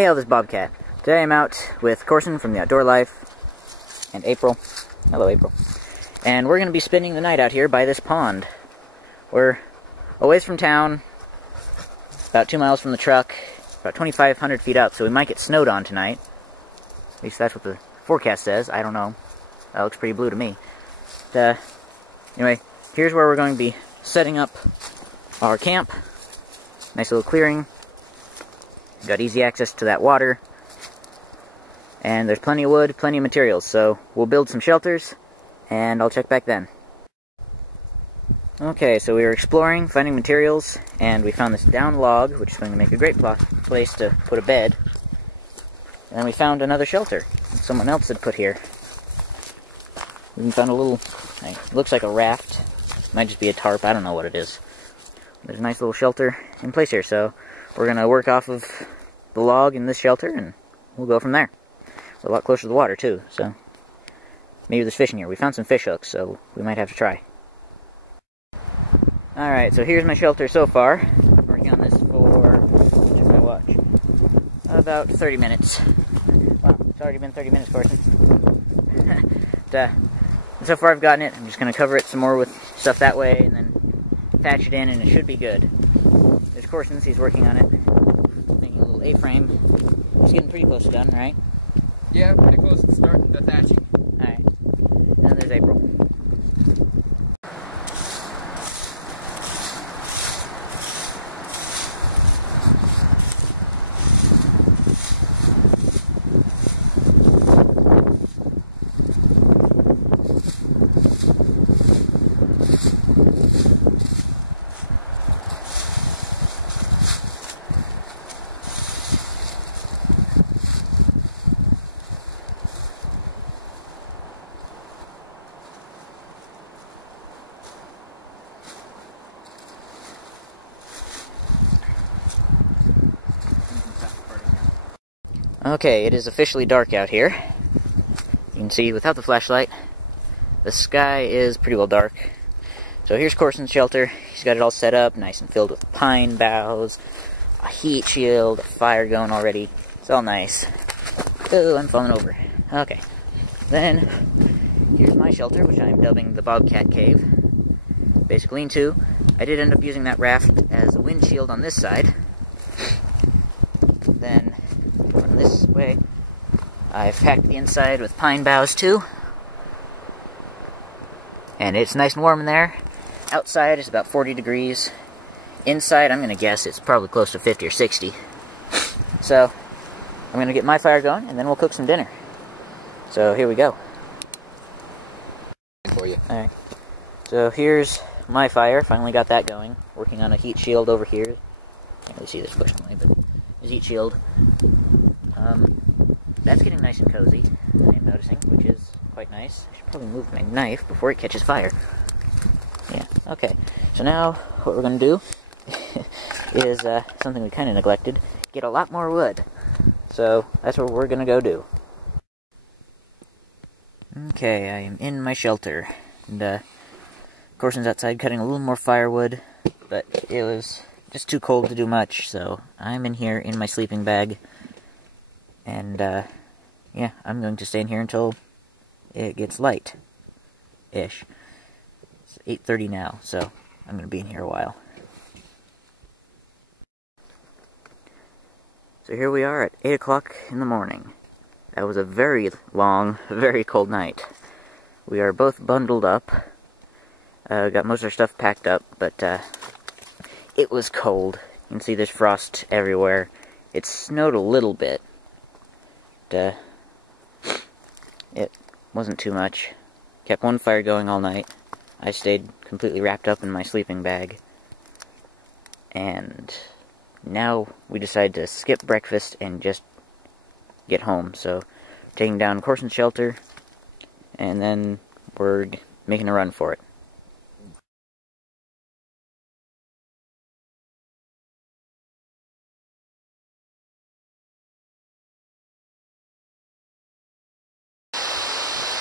Hey, all, this is Bobcat. Today I'm out with Korson from the Outdoor Life, and April. Hello, April. And we're going to be spending the night out here by this pond. We're a ways from town, about 2 miles from the truck, about 2,500 feet up, so we might get snowed on tonight. At least that's what the forecast says. I don't know. That looks pretty blue to me. But, anyway, here's where we're going to be setting up our camp. Nice little clearing. Got easy access to that water. And there's plenty of wood, plenty of materials, so we'll build some shelters, and I'll check back then. Okay, so we were exploring, finding materials, and we found this down log, which is going to make a great place to put a bed. And then we found another shelter someone else had put here. We even found a little, it looks like a raft. Might just be a tarp, I don't know what it is. There's a nice little shelter in place here, so we're going to work off of the log in this shelter, and we'll go from there. It's a lot closer to the water, too, so maybe there's fish in here. We found some fish hooks, so we might have to try. Alright, so here's my shelter so far. I'm working on this for, check my watch, about 30 minutes. Wow, it's already been 30 minutes, Korson. So far I've gotten it. I'm just going to cover it some more with stuff that way, and then thatch it in, and it should be good. There's Korson, he's working on it, making a little A-frame. He's getting pretty close to done, right? Yeah, pretty close to starting the thatching. Alright. And then there's April. Okay, it is officially dark out here. You can see without the flashlight, the sky is pretty well dark. So here's Korson's shelter. He's got it all set up, nice and filled with pine boughs, a heat shield, a fire going already. It's all nice. Oh, I'm falling over. Okay. Then, here's my shelter, which I'm dubbing the Bobcat Cave. Basic lean-to. I did end up using that raft as a windshield on this side. Then, on this way, I've packed the inside with pine boughs too. And it's nice and warm in there. Outside is about 40 degrees. Inside, I'm going to guess it's probably close to 50 or 60. So, I'm going to get my fire going, and then we'll cook some dinner. So, here we go. For you. Alright. So, here's my fire. Finally got that going. Working on a heat shield over here. Can't really see this bush in the way, but there's heat shield. That's getting nice and cozy, I'm noticing, which is quite nice. I should probably move my knife before it catches fire. Yeah, okay. So now, what we're going to do is something we kind of neglected. Get a lot more wood. So, that's what we're going to go do. Okay, I am in my shelter. And, Korson's outside cutting a little more firewood, but it was just too cold to do much, so I'm in here in my sleeping bag. And, yeah, I'm going to stay in here until it gets light-ish. It's 8:30 now, so I'm going to be in here a while. So here we are at 8 o'clock in the morning. That was a very long, very cold night. We are both bundled up. Got most of our stuff packed up, but it was cold. You can see there's frost everywhere. It snowed a little bit. It wasn't too much. Kept one fire going all night. I stayed completely wrapped up in my sleeping bag. And now we decided to skip breakfast and just get home. So, taking down Korson's shelter, and then we're making a run for it.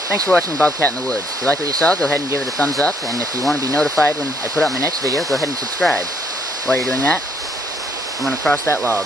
Thanks for watching Bobcat in the Woods. If you like what you saw, go ahead and give it a thumbs up, and if you want to be notified when I put out my next video, go ahead and subscribe. While you're doing that, I'm going to cross that log.